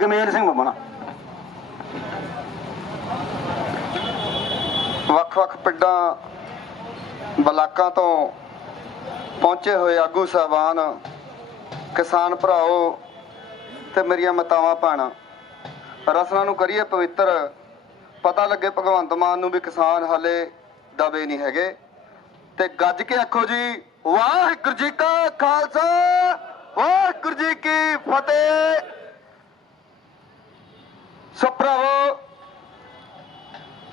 ਜਗਮੇਲ ਸਿੰਘ ਬੱਬਣਾ ਵੱਖ-ਵੱਖ ਪਿੰਡਾਂ, ਬਲਾਕਾਂ ਤੋਂ ਪਹੁੰਚੇ ਹੋਏ ਆਗੂ ਸਾਹਿਬਾਨ, ਕਿਸਾਨ ਭਰਾਓ ਤੇ ਮੇਰੀਆਂ ਮਾਤਾਵਾਂ ਭੈਣਾਂ, ਰਸਨਾ ਨੂੰ ਕਰੀਏ ਪਵਿੱਤਰ। ਪਤਾ ਲੱਗੇ ਭਗਵੰਤ ਮਾਨ ਨੂੰ ਵੀ ਕਿਸਾਨ ਹਾਲੇ ਦਬੇ ਨਹੀਂ ਹੈਗੇ। ਤੇ ਗੱਜ ਕੇ ਆਖੋ ਜੀ, ਵਾਹਿਗੁਰੂ ਜੀ ਕਾ ਖਾਲਸਾ, ਵਾਹਿਗੁਰੂ ਜੀ ਕੀ ਫਤਿਹ। ਸੋ ਭਰਾਵੋ,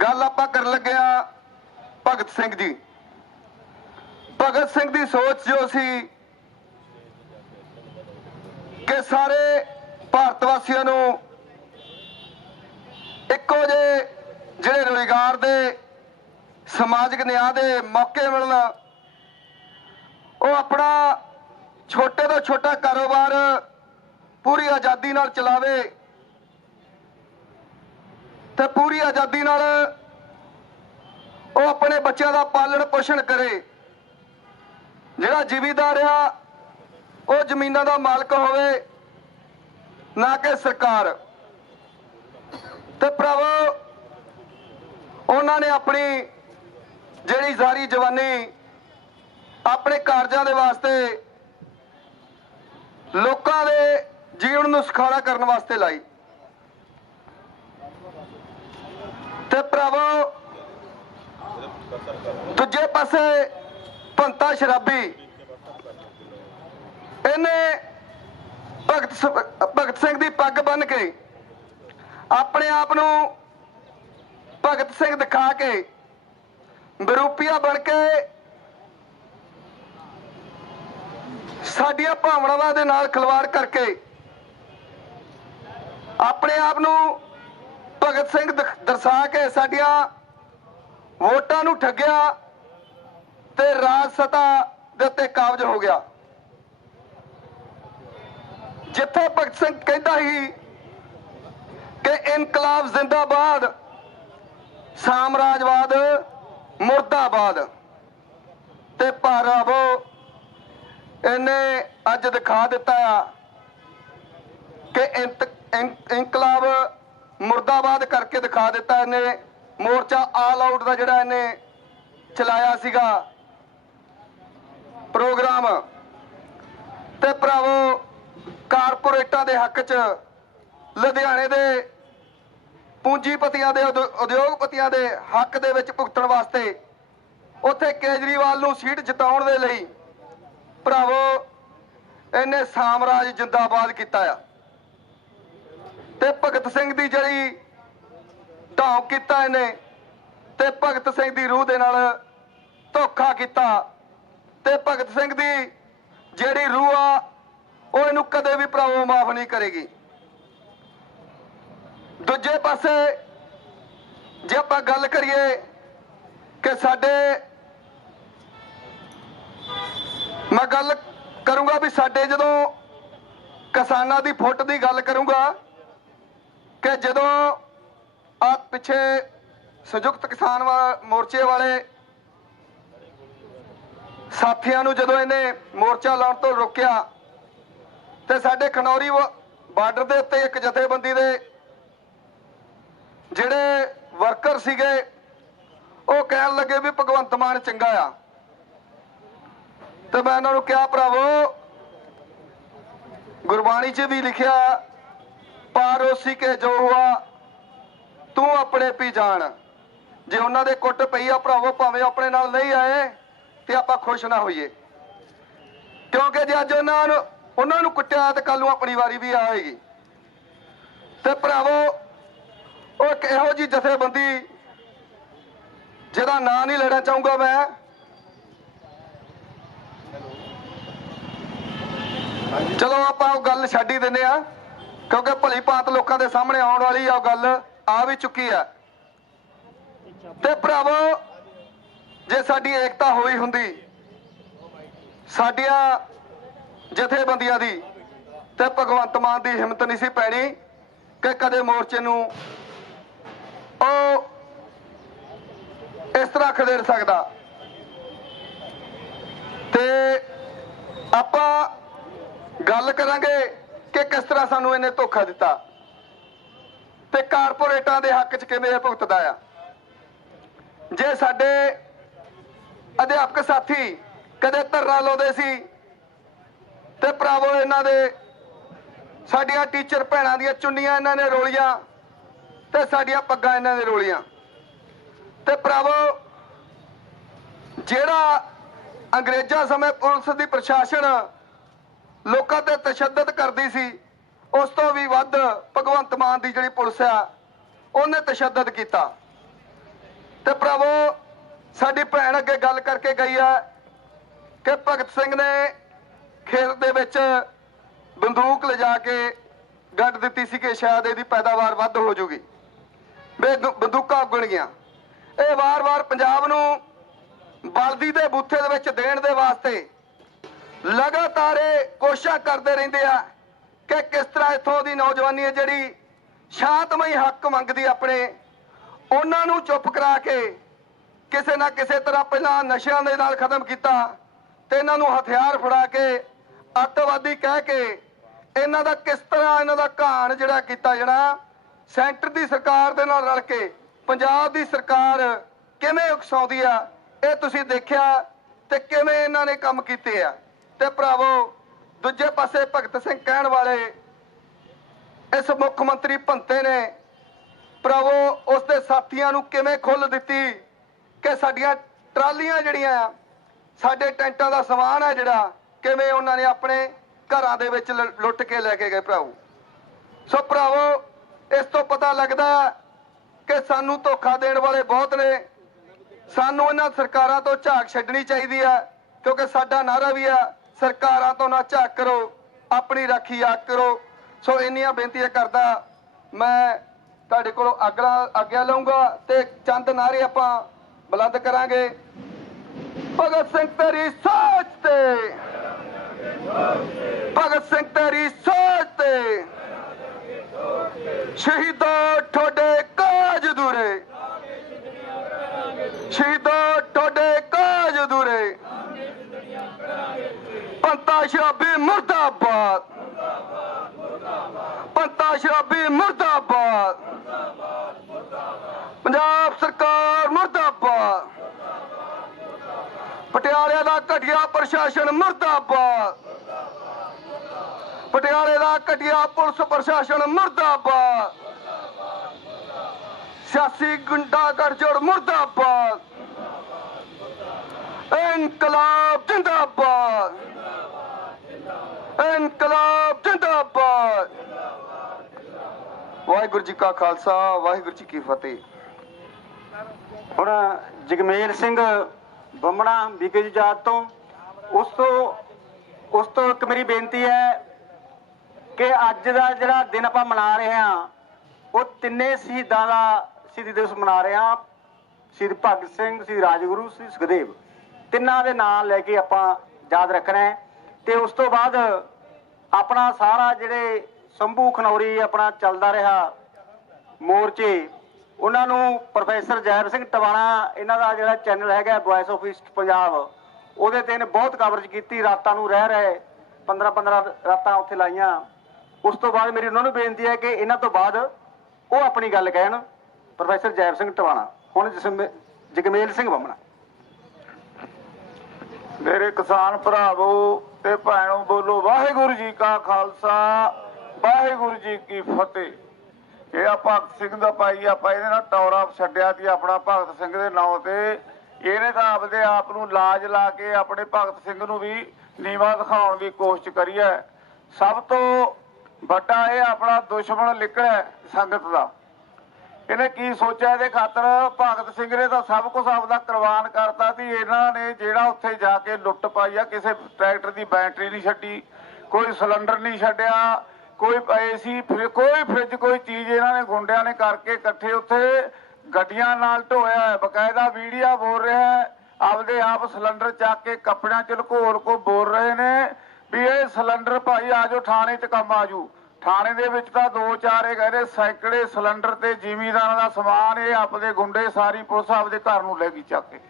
ਗੱਲ ਆਪਾਂ ਕਰਨ ਲੱਗਿਆ ਭਗਤ ਸਿੰਘ ਜੀ। ਭਗਤ ਸਿੰਘ ਦੀ ਸੋਚ ਜੋ ਸੀ ਕਿ ਸਾਰੇ ਭਾਰਤ ਵਾਸੀਆਂ ਨੂੰ ਇੱਕੋ ਜਿਹੇ ਜਿਹੜੇ ਰੋਜ਼ਗਾਰ ਦੇ, ਸਮਾਜਿਕ ਨਿਆਂ ਦੇ ਮੌਕੇ ਮਿਲਣ, ਉਹ ਆਪਣਾ ਛੋਟੇ ਤੋਂ ਛੋਟਾ ਕਾਰੋਬਾਰ ਪੂਰੀ ਆਜ਼ਾਦੀ ਨਾਲ ਚਲਾਵੇ। ਤੇ ਪੂਰੀ ਆਜ਼ਾਦੀ ਨਾਲ ਉਹ ਆਪਣੇ ਬੱਚਿਆਂ ਦਾ ਪਾਲਣ ਪੋਸ਼ਣ ਕਰੇ। ਜਿਹੜਾ ਜ਼ਿਮੀਂਦਾਰ ਆ ਉਹ ਜ਼ਮੀਨਾਂ ਦਾ ਮਾਲਕ ਹੋਵੇ, ਨਾ ਕਿ ਸਰਕਾਰ। ਤੇ ਭਰਾਵੋ, ਉਹਨਾਂ ਨੇ ਆਪਣੀ ਜਿਹੜੀ ਜ਼ਾਰੀ ਜਵਾਨੀ ਆਪਣੇ ਕਾਰਜਾਂ ਦੇ ਵਾਸਤੇ ਲੋਕਾਂ ਦੇ ਜੀਵਨ ਨੂੰ ਸੁਖਾਲਾ ਕਰਨ ਵਾਸਤੇ ਲਾਈ। ਤੇ ਭਰਾਵੋ। ਦੂਜੇ ਪਾਸੇ ਭੰਤਾ ਸ਼ਰਾਬੀ। ਇਹਨੇ ਭਗਤ ਭਗਤ ਸਿੰਘ ਦੀ ਪੱਗ ਬੰਨ ਕੇ ਆਪਣੇ ਆਪ ਨੂੰ ਭਗਤ ਸਿੰਘ ਦਿਖਾ ਕੇ ਬਰੂਪੀਆ ਬਣ ਕੇ ਸਾਡੀਆਂ ਭਾਵਨਾਵਾਂ ਦੇ ਨਾਲ ਖਿਲਵਾੜ ਕਰਕੇ ਆਪਣੇ ਆਪ ਨੂੰ ਭਗਤ ਸਿੰਘ ਦਰਸਾ ਕੇ ਸਾਡੀਆਂ ਵੋਟਾਂ ਨੂੰ ਠੱਗਿਆ ਤੇ ਰਾਜ ਸਤਾ ਦੇ ਉੱਤੇ ਕਾਬਜ ਹੋ ਗਿਆ। ਜਿੱਥੇ ਭਗਤ ਸਿੰਘ ਕਹਿੰਦਾ ਸੀ ਕਿ ਇਨਕਲਾਬ ਜ਼ਿੰਦਾਬਾਦ, ਸਾਮਰਾਜਵਾਦ ਮੁਰਦਾਬਾਦ ਤੇ ਭਾਰਾਵੋ ਇਹਨੇ ਅੱਜ ਦਿਖਾ ਦਿੱਤਾ ਆ ਕਿ ਇੰਤ- ਇਨ- ਇਨਕਲਾਬ ਮੁਰਦਾਬਾਦ ਕਰਕੇ ਦਿਖਾ ਦਿੱਤਾ ਇਹਨੇ। ਮੋਰਚਾ ਆਲ ਆਊਟ ਦਾ ਜਿਹੜਾ ਇਹਨੇ ਚਲਾਇਆ ਸੀਗਾ। ਪ੍ਰੋਗਰਾਮ। ਤੇ ਭਰਾਵੋ, ਕਾਰਪੋਰੇਟਾਂ ਦੇ ਹੱਕ 'ਚ ਲੁਧਿਆਣੇ ਦੇ ਪੂੰਜੀਪਤੀਆਂ ਦੇ ਉਦਯੋ- ਉਦਯੋਗਪਤੀਆਂ ਦੇ ਹੱਕ ਦੇ ਵਿੱਚ ਭੁਗਤਣ ਵਾਸਤੇ ਉੱਥੇ ਕੇਜਰੀਵਾਲ ਨੂੰ ਸੀਟ ਜਿਤਾਉਣ ਦੇ ਲਈ ਭਰਾਵੋ, ਇਹਨੇ ਸਾਮਰਾਜ ਜਿੰਦਾਬਾਦ ਕੀਤਾ ਆ। ਤੇ ਭਗਤ ਸਿੰਘ ਦੀ ਜਿਹੜੀ ਢਾਉ ਕੀਤਾ ਇਹਨੇ ਤੇ ਭਗਤ ਸਿੰਘ ਦੀ ਰੂਹ ਦੇ ਨਾਲ ਧੋਖਾ ਕੀਤਾ ਤੇ ਭਗਤ ਸਿੰਘ ਦੀ ਜਿਹੜੀ ਰੂਹ ਆ, ਉਹ ਇਹਨੂੰ ਕਦੇ ਵੀ ਭਰਾਵੋ ਮਾਫ ਨਹੀਂ ਕਰੇਗੀ। ਦੂਜੇ ਪਾਸੇ ਜੇ ਆਪਾਂ ਗੱਲ ਕਰੀਏ ਕਿ ਸਾਡੇ ਮੈਂ ਗੱਲ ਕਰੂੰਗਾ ਵੀ ਸਾਡੇ ਜਦੋਂ ਕਿਸਾਨਾਂ ਦੀ ਫੁੱਟ ਦੀ ਗੱਲ ਕਰੂੰਗਾ ਕਿ ਜਦੋਂ ਆ ਪਿੱਛੇ ਸੰਯੁਕਤ ਕਿਸਾਨ ਵਾ- ਮੋਰਚੇ ਵਾਲੇ ਸਾਥੀਆਂ ਨੂੰ ਜਦੋਂ ਇਹਨੇ ਮੋਰਚਾ ਲਾਉਣ ਤੋਂ ਰੋਕਿਆ ਤੇ ਸਾਡੇ ਖਨੌਰੀ ਬਾਰਡਰ ਦੇ ਉੱਤੇ ਇੱਕ ਜਥੇਬੰਦੀ ਦੇ ਜਿਹੜੇ ਵਰਕਰ ਸੀਗੇ, ਉਹ ਕਹਿਣ ਲੱਗੇ ਵੀ ਭਗਵੰਤ ਮਾਨ ਚੰਗਾ ਆ। ਤੇ ਮੈਂ ਇਹਨਾਂ ਨੂੰ ਕਿਹਾ, ਭਰਾਵੋ, ਗੁਰਬਾਣੀ 'ਚ ਵੀ ਲਿਖਿਆ ਪਾਰੋਸੀ ਕੇ ਜੋ ਹੁਆ, ਤੂੰ ਆਪਣੇ ਪੀ ਜਾਣ। ਜੇ ਉਹਨਾਂ ਦੇ ਕੁੱਟ ਪਈ ਆ ਭਰਾਵੋ, ਭਾਵੇਂ ਆਪਣੇ ਨਾਲ ਨਹੀਂ ਆਏ, ਤੇ ਆਪਾਂ ਖੁਸ਼ ਨਾ ਹੋਈਏ। ਕਿਉਂਕਿ ਜੇ ਅੱਜ ਉਹਨਾਂ ਨੂੰ ਉਹਨਾਂ ਨੂੰ ਕੁੱਟਿਆ ਤੇ ਕੱਲ ਨੂੰ ਆਪਣੀ ਵਾਰੀ ਵੀ ਆਏਗੀ। ਤੇ ਭਰਾਵੋ, ਉਹ ਇੱਕ ਇਹੋ ਜੀ ਜਥੇਬੰਦੀ, ਜਿਹਦਾ ਨਾਂ ਨਹੀਂ ਲੈਣਾ ਚਾਹੂੰਗਾ ਮੈਂ। ਚਲੋ ਆਪਾਂ ਉਹ ਗੱਲ ਛੱਡ ਹੀ ਦਿੰਦੇ ਆ ਕਿਉਂਕਿ ਭਲੀ ਭਾਂਤ ਲੋਕਾਂ ਦੇ ਸਾਹਮਣੇ ਆਉਣ ਵਾਲੀ ਆ ਉਹ ਗੱਲ ਆ ਵੀ ਚੁੱਕੀ ਆ ਤੇ ਭਰਾਵੋ, ਜੇ ਸਾਡੀ ਏਕਤਾ ਹੋਈ ਹੁੰਦੀ, ਸਾਡੀਆਂ ਜਥੇਬੰਦੀਆਂ ਦੀ ਤੇ ਭਗਵੰਤ ਮਾਨ ਦੀ ਹਿੰਮਤ ਨਹੀਂ ਸੀ ਪੈਣੀ ਕਿ ਕਦੇ ਮੋਰਚੇ ਨੂੰ ਉਹ ਇਸ ਤਰ੍ਹਾਂ ਖਦੇੜ ਸਕਦਾ। ਤੇ ਆਪਾਂ ਗੱਲ ਕਰਾਂਗੇ ਕਿ ਕਿਸ ਤਰ੍ਹਾਂ ਸਾਨੂੰ ਇਹਨੇ ਧੋਖਾ ਦਿੱਤਾ? ਤੇ ਕਾਰਪੋਰੇਟਾਂ ਦੇ ਹੱਕ 'ਚ ਕਿਵੇਂ ਇਹ ਭੁਗਤਦਾ ਆ? ਜੇ ਸਾਡੇ ਅਧਿਆਪਕ ਸਾਥੀ ਕਦੇ ਧਰਨਾ ਲਾਉਂਦੇ ਸੀ, ਤੇ ਭਰਾਵੋ ਇਹਨਾਂ ਦੇ ਸਾਡੀਆਂ ਟੀਚਰ ਭੈਣਾਂ ਦੀਆਂ ਚੁੰਨੀਆਂ ਇਹਨਾਂ ਨੇ ਰੋਲੀਆਂ, ਤੇ ਸਾਡੀਆਂ ਪੱਗਾਂ ਇਹਨਾਂ ਨੇ ਰੋਲੀਆਂ। ਤੇ ਭਰਾਵੋ, ਜਿਹੜਾ ਅੰਗਰੇਜ਼ਾਂ ਸਮੇਂ ਪੁਲਿਸ ਦੀ ਪ੍ਰਸ਼ਾਸਨ ਲੋਕਾਂ ਤੇ ਤਸ਼ੱਦਦ ਕਰਦੀ ਸੀ। ਉਸ ਤੋਂ ਵੀ ਵੱਧ ਭਗਵੰਤ ਮਾਨ ਦੀ ਜਿਹੜੀ ਪੁਲਿਸ ਆ, ਉਹਨੇ ਤਸ਼ੱਦਦ ਕੀਤਾ। ਤੇ ਭਰਾਵੋ, ਸਾਡੀ ਭੈਣ ਅੱਗੇ ਗੱਲ ਕਰਕੇ ਗਈ ਆ ਕਿ ਭਗਤ ਸਿੰਘ ਨੇ ਖੇਤ ਦੇ ਵਿੱਚ ਬੰਦੂਕ ਲਿਜਾ ਕੇ ਗੱਡ ਦਿੱਤੀ ਸੀ ਕਿ ਸ਼ਾਇਦ ਇਹਦੀ ਪੈਦਾਵਾਰ ਵੱਧ ਹੋ ਜੂਗੀ। ਵੇ ਬੰਦੂਕਾਂ ਉੱਗਣ ਗਿਆ ਇਹ ਵਾਰ-ਵਾਰ ਪੰਜਾਬ ਨੂੰ ਬਲਦੀ ਦੇ ਬੂਥੇ ਦੇ ਵਿੱਚ ਦੇਣ ਦੇ ਵਾਸਤੇ ਲਗਾਤਾਰ ਇਹ ਕੋਸ਼ਿਸ਼ਾਂ ਕਰਦੇ ਰਹਿੰਦੇ ਆ ਕਿ ਕਿਸ ਤਰ੍ਹਾਂ ਇੱਥੋਂ ਦੀ ਨੌਜਵਾਨੀ ਹੈ ਜਿਹੜੀ ਸ਼ਾਂਤਮਈ ਹੱਕ ਮੰਗਦੀ ਆਪਣੇ, ਉਹਨਾਂ ਨੂੰ ਚੁੱਪ ਕਰਾ ਕੇ ਕਿਸੇ ਨਾ ਕਿਸੇ ਤਰ੍ਹਾਂ ਪਹਿਲਾਂ ਨਸ਼ਿਆਂ ਦੇ ਨਾਲ ਖਤਮ ਕੀਤਾ ਤੇ ਇਹਨਾਂ ਨੂੰ ਹਥਿਆਰ ਫੜਾ ਕੇ, ਅੱਤਵਾਦੀ ਕਹਿ ਕੇ ਇਹਨਾਂ ਦਾ ਕਿਸ ਤਰ੍ਹਾਂ ਇਹਨਾਂ ਦਾ ਘਾਣ ਜਿਹੜਾ ਕੀਤਾ ਜਿਹੜਾ ਸੈਂਟਰ ਦੀ ਸਰਕਾਰ ਦੇ ਨਾਲ ਰਲ ਕੇ, ਪੰਜਾਬ ਦੀ ਸਰਕਾਰ ਕਿਵੇਂ ਉਕਸਾਉਂਦੀ ਆ, ਇਹ ਤੁਸੀਂ ਦੇਖਿਆ ਤੇ ਕਿਵੇਂ ਇਹਨਾਂ ਨੇ ਕੰਮ ਕੀਤੇ ਆ। ਤੇ ਭਰਾਵੋ, ਦੂਜੇ ਪਾਸੇ ਭਗਤ ਸਿੰਘ ਕਹਿਣ ਵਾਲੇ ਇਸ ਮੁੱਖ ਮੰਤਰੀ ਭੰਤੇ ਨੇ, ਭਰਾਵੋ ਉਸ ਦੇ ਸਾਥੀਆਂ ਨੂੰ ਕਿਵੇਂ ਖੁੱਲ ਦਿੱਤੀ ਕਿ ਸਾਡੀਆਂ ਟਰਾਲੀਆਂ ਜਿਹੜੀਆਂ ਆ, ਸਾਡੇ ਟੈਂਟਾਂ ਦਾ ਸਮਾਨ ਹੈ ਜਿਹੜਾ, ਕਿਵੇਂ ਉਹਨਾਂ ਨੇ ਆਪਣੇ ਘਰਾਂ ਦੇ ਵਿੱਚ ਲੁੱਟ ਕੇ ਲੈ ਕੇ ਗਏ ਭਰਾਵੋ। ਸੋ ਭਰਾਵੋ, ਇਸ ਤੋਂ ਪਤਾ ਲੱਗਦਾ ਹੈ ਕਿ ਸਾਨੂੰ ਧੋਖਾ ਦੇਣ ਵਾਲੇ ਬਹੁਤ ਨੇ। ਸਾਨੂੰ ਇਹਨਾਂ ਸਰਕਾਰਾਂ ਤੋਂ ਝਾਕ ਛੱਡਣੀ ਚਾਹੀਦੀ ਹੈ, ਕਿਉਂਕਿ ਸਾਡਾ ਨਾਰਾ ਵੀ ਹੈ ਸਰਕਾਰਾਂ ਤੋਂ ਨਾ ਝਾਕ ਕਰੋ, ਆਪਣੀ ਰਾਖੀ ਆਪ ਕਰੋ। ਸੋ ਇੰਨੀਆਂ ਬੇਨਤੀਆਂ ਕਰਦਾ ਮੈਂ ਤੁਹਾਡੇ ਕੋਲੋਂ ਅਗਲਾ ਆਗਿਆ ਲਵਾਂਗਾ ਤੇ ਚੰਦ ਨਾਰੇ ਆਪਾਂ ਬੁਲੰਦ ਕਰਾਂਗੇ। ਭਗਤ ਸਿੰਘ ਤੇਰੀ ਸੋਚ ਤੇ। ਭਗਤ ਸਿੰਘ ਤੇਰੀ ਸੋਚ ਤੇ। ਸ਼ਹੀਦੋ ਠੋਡੇ ਕਾਜ ਦੂਰੇ ਸ਼ਹੀਦੋ ਠੋਡੇ ਕਾਜ ਦੂਰੇ ਪੰਤਾ ਸ਼ਰਾਬੀ ਮੁਰਦਾਬਾਦ। ਪੰਤਾ ਸ਼ਰਾਬੀ ਮੁਰਦਾਬਾਦ। ਪੰਜਾਬ ਸਰਕਾਰ ਮੁਰਦਾਬਾਦ। ਪਟਿਆਲੇ ਦਾ ਘਟਿਆ ਪ੍ਰਸ਼ਾਸਨ ਮੁਰਦਾਬਾਦ। ਪਟਿਆਲੇ ਦਾ ਘਟਿਆ ਪੁਲਿਸ ਪ੍ਰਸ਼ਾਸਨ ਮੁਰਦਾਬਾਦ। ਸਿਆਸੀ ਗੁੰਡਾ ਗੜਜੋੜ ਮੁਰਦਾਬਾਦ। ਇਨਕਲਾਬ ਜਿੰਦਾਬਾਦ। ਇਨਕਲਾਬ ਜਿੰਦਾਬਾਦ। ਵਾਹਿਗੁਰੂ ਜੀ ਕਾ ਖਾਲਸਾ, ਵਾਹਿਗੁਰੂ ਜੀ ਕੀ ਫਤਿਹ। ਹੁਣ ਜਗਮੇਲ ਸਿੰਘ ਬੰਮਣਾ ਵਿਕੇ ਜਾਤ ਤੋਂ ਉਸ ਤੋਂ ਉਸ ਤੋਂ ਇੱਕ ਮੇਰੀ ਬੇਨਤੀ ਹੈ ਕਿ ਅੱਜ ਦਾ ਜਿਹੜਾ ਦਿਨ ਆਪਾਂ ਮਨਾ ਰਹੇ ਹਾਂ, ਉਹ ਤਿੰਨੇ ਸ਼ਹੀਦਾਂ ਦਾ ਸ਼ਹੀਦੀ ਦਿਵਸ ਮਨਾ ਰਹੇ ਹਾਂ। ਸ਼ਹੀਦ ਭਗਤ ਸਿੰਘ, ਸ਼ਹੀਦ ਰਾਜਗੁਰੂ, ਸ਼ਹੀਦ ਸੁਖਦੇਵ। ਤਿੰਨਾਂ ਦੇ ਨਾਂ ਲੈ ਕੇ ਆਪਾਂ ਯਾਦ ਰੱਖਣਾ ਹੈ। ਤੇ ਉਸ ਤੋਂ ਬਾਅਦ ਆਪਣਾ ਸਾਰਾ ਜਿਹੜੇ ਸੰਭੂ ਖਨੌਰੀ ਆਪਣਾ ਚੱਲਦਾ ਰਿਹਾ ਮੋਰਚੇ, ਉਹਨਾਂ ਨੂੰ ਪ੍ਰੋਫੈਸਰ ਜੈਬ ਸਿੰਘ ਟਵਾਣਾ, ਇਹਨਾਂ ਦਾ ਜਿਹੜਾ ਚੈਨਲ ਹੈਗਾ ਵੌਇਸ ਆਫ ਈਸਟ ਪੰਜਾਬ, ਉਹਦੇ ਤੇ ਇਹਨੇ ਬਹੁਤ ਕਵਰੇਜ ਕੀਤੀ, ਰਾਤਾਂ ਨੂੰ ਰਹਿ ਰਹੇ 15 15 ਰਾਤਾਂ ਉੱਥੇ ਲਾਈਆਂ। ਉਸ ਤੋਂ ਬਾਅਦ ਮੇਰੀ ਉਹਨਾਂ ਨੂੰ ਬੇਨਤੀ ਹੈ ਕਿ ਇਹਨਾਂ ਤੋਂ ਬਾਅਦ ਉਹ ਆਪਣੀ ਗੱਲ ਕਹਿਣ, ਪ੍ਰੋਫੈਸਰ ਜੈਬ ਸਿੰਘ ਟਵਾਣਾ, ਹੁਣ ਜਸਮ- ਜਗਮੇਲ ਸਿੰਘ ਬੰਮਣਾ ਮੇਰੇ ਕਿਸਾਨ ਭਰਾਵੋ ਤੇ ਭੈਣੋ ਬੋਲੋ, ਵਾਹਿਗੁਰੂ ਜੀ ਕਾ ਖਾਲਸਾ, ਵਾਹਿਗੁਰੂ ਜੀ ਕੀ ਫਤਿਹ। ਇਹ ਭਗਤ ਸਿੰਘ ਦਾ ਭਾਈ, ਆਪਾਂ ਇਹਦੇ ਨਾਲ ਟੌਰਾ ਛੱਡਿਆ ਸੀ, ਆਪਣਾ ਭਗਤ ਸਿੰਘ ਦੇ ਨਾਂ ਤੇ। ਇਹਨੇ ਤਾਂ ਆਪਦੇ ਆਪ ਨੂੰ ਲਾਜ ਲਾ ਕੇ ਆਪਣੇ ਭਗਤ ਸਿੰਘ ਨੂੰ ਵੀ ਨੀਵਾ ਦਿਖਾਉਣ ਦੀ ਕੋਸ਼ਿਸ਼ ਕਰੀ ਹੈ। ਸਭ ਤੋਂ ਵੱਡਾ ਇਹ ਆਪਣਾ ਦੁਸ਼ਮਣ ਨਿਕਲਿਆ ਸੰਗਤ ਦਾ। ਇਹਨੇ ਕੀ ਸੋਚਿਆ? ਇਹਦੇ ਖਾਤਰ ਭਗਤ ਸਿੰਘ ਨੇ ਤਾਂ ਸਭ ਕੁਝ ਆਪਦਾ ਕੁਰਬਾਨ ਕਰਤਾ ਸੀ ਇਹਨਾਂ ਨੇ ਜਿਹੜਾ ਉੱਥੇ ਜਾ ਕੇ ਲੁੱਟ ਪਾਈ ਆ, ਕਿਸੇ ਟਰੈਕਟਰ ਦੀ ਬੈਟਰੀ ਨਹੀਂ ਛੱਡੀ, ਕੋਈ ਸਿਲੰਡਰ ਨਹੀਂ ਛੱਡਿਆ, ਕੋਈ ਏਸੀ ਕੋਈ ਫ੍ਰਿਜ, ਕੋਈ ਚੀਜ਼ ਇਹਨਾਂ ਨੇ ਗੁੰਡਿਆਂ ਨੇ ਕਰਕੇ ਇਕੱਠੇ ਉੱਥੇ ਗੱਡੀਆਂ ਨਾਲ ਢੋਇਆ ਹੈ। ਬਕਾਇਦਾ ਵੀਡੀਆ ਬੋਲ ਰਿਹਾ ਹੈ, ਆਪਦੇ ਆਪ ਸਿਲੰਡਰ ਚੱਕ ਕੇ ਕੱਪੜਿਆਂ ਚ ਲੁਕੋ ਲੁਕੋ ਬੋਲ ਰਹੇ ਨੇ ਵੀ ਇਹ ਸਿਲੰਡਰ ਭਾਈ ਆਜੋ ਥਾਣੇ 'ਚ ਕੰਮ ਆਜੂ ਥਾਣੇ ਦੇ ਵਿੱਚ ਤਾਂ ਦੋ ਚਾਰ ਇਹ ਕਹਿੰਦੇ ਸੈਂਕੜੇ ਸਿਲੰਡਰ ਤੇ ਜ਼ਿਮੀਂਦਾਰਾਂ ਦਾ ਸਮਾਨ ਇਹ ਆਪਦੇ ਗੁੰਡੇ ਸਾਰੀ ਪੁਲਿਸ ਆਪਦੇ ਘਰ ਨੂੰ ਲੈ ਗਈ ਚੱਕ ਕੇ।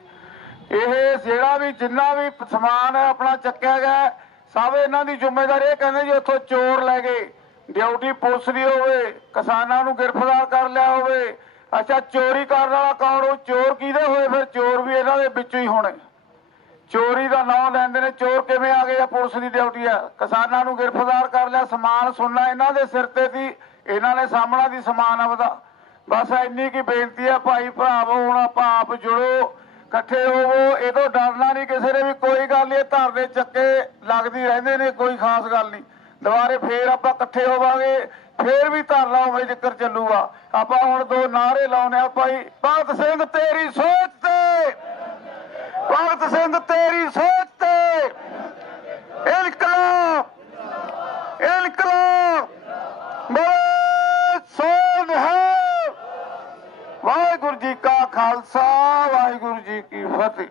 ਇਹ ਜਿਹੜਾ ਵੀ ਜਿੰਨਾ ਵੀ ਸਮਾਨ ਹੈ ਆਪਣਾ ਚੱਕਿਆ ਗਿਆ, ਸਭ ਇਹਨਾਂ ਦੀ ਜ਼ਿੰਮੇਵਾਰੀ ਇਹ ਕਹਿੰਦੇ ਜੀ ਉੱਥੋਂ ਚੋਰ ਲੈ ਗਏ। ਡਿਊਟੀ ਪੁਲਿਸ ਦੀ ਹੋਵੇ, ਕਿਸਾਨਾਂ ਨੂੰ ਗ੍ਰਿਫਤਾਰ ਕਰ ਲਿਆ ਹੋਵੇ। ਅੱਛਾ, ਚੋਰੀ ਕਰਨ ਵਾਲਾ ਕੌਣ ਉਹ? ਚੋਰ ਕਿਹਦੇ ਹੋਏ? ਫਿਰ ਚੋਰ ਵੀ ਇਹਨਾਂ ਦੇ ਵਿੱਚੋਂ ਹੀ ਹੋਣੇ। ਚੋਰੀ ਦਾ ਨਾਂ ਲੈਂਦੇ ਨੇ, ਚੋਰ ਕਿਵੇਂ ਆ ਗਏ ਆ, ਪੁਲਿਸ ਦੀ ਡਿਊਟੀ ਆ। ਕਿਸਾਨਾਂ ਨੂੰ ਗ੍ਰਿਫਤਾਰ ਕਰ ਲਿਆ, ਸਮਾਨ ਸੁਣਨਾ ਇਹਨਾਂ ਦੇ ਸਿਰ ਤੇ ਸੀ, ਇਹਨਾਂ ਨੇ ਸਾਹਮਣਾ ਦੀ ਸਮਾਨ ਆਪਦਾ। ਬਸ ਇੰਨੀ ਕੀ ਬੇਨਤੀ ਆ, ਭਾਈ ਭਰਾਵੋ, ਹੁਣ ਆਪਾਂ ਆਪ ਜੁੜੋ, ਇਕੱਠੇ ਹੋਵੋ, ਇਹ ਤੋਂ ਡਰਨਾ ਨਹੀਂ ਕਿਸੇ ਨੇ ਵੀ ਕੋਈ ਗੱਲ ਨਹੀਂ, ਇਹ ਧਰਨੇ ਚੱਕੇ ਲੱਗਦੀ ਰਹਿੰਦੇ ਨੇ, ਕੋਈ ਖਾਸ ਗੱਲ ਨਹੀਂ। ਦੁਬਾਰੇ ਫੇਰ ਆਪਾਂ ਇਕੱਠੇ ਹੋਵਾਂਗੇ, ਫੇਰ ਵੀ ਧਰਨਾ ਉਵੇਂ ਜ਼ਿਕਰ ਚੱਲੂਗਾ। ਆਪਾਂ ਹੁਣ ਦੋ ਨਾਰੇ ਲਾਉਣੇ ਆ, ਭਾਈ, ਭਗਤ ਸਿੰਘ, ਤੇਰੀ ਸੋਚ! ਭਗਤ ਸਿੰਘ ਤੇਰੀ ਸੋਚ ਤੇ। ਇਨਕਲਾਬ ਇਨਕਲਾਬ। ਮੇਰੇ ਸੋਨ ਹੈ। ਵਾਹਿਗੁਰੂ ਜੀ ਕਾ ਖਾਲਸਾ, ਵਾਹਿਗੁਰੂ ਜੀ ਕੀ ਫਤਿਹ।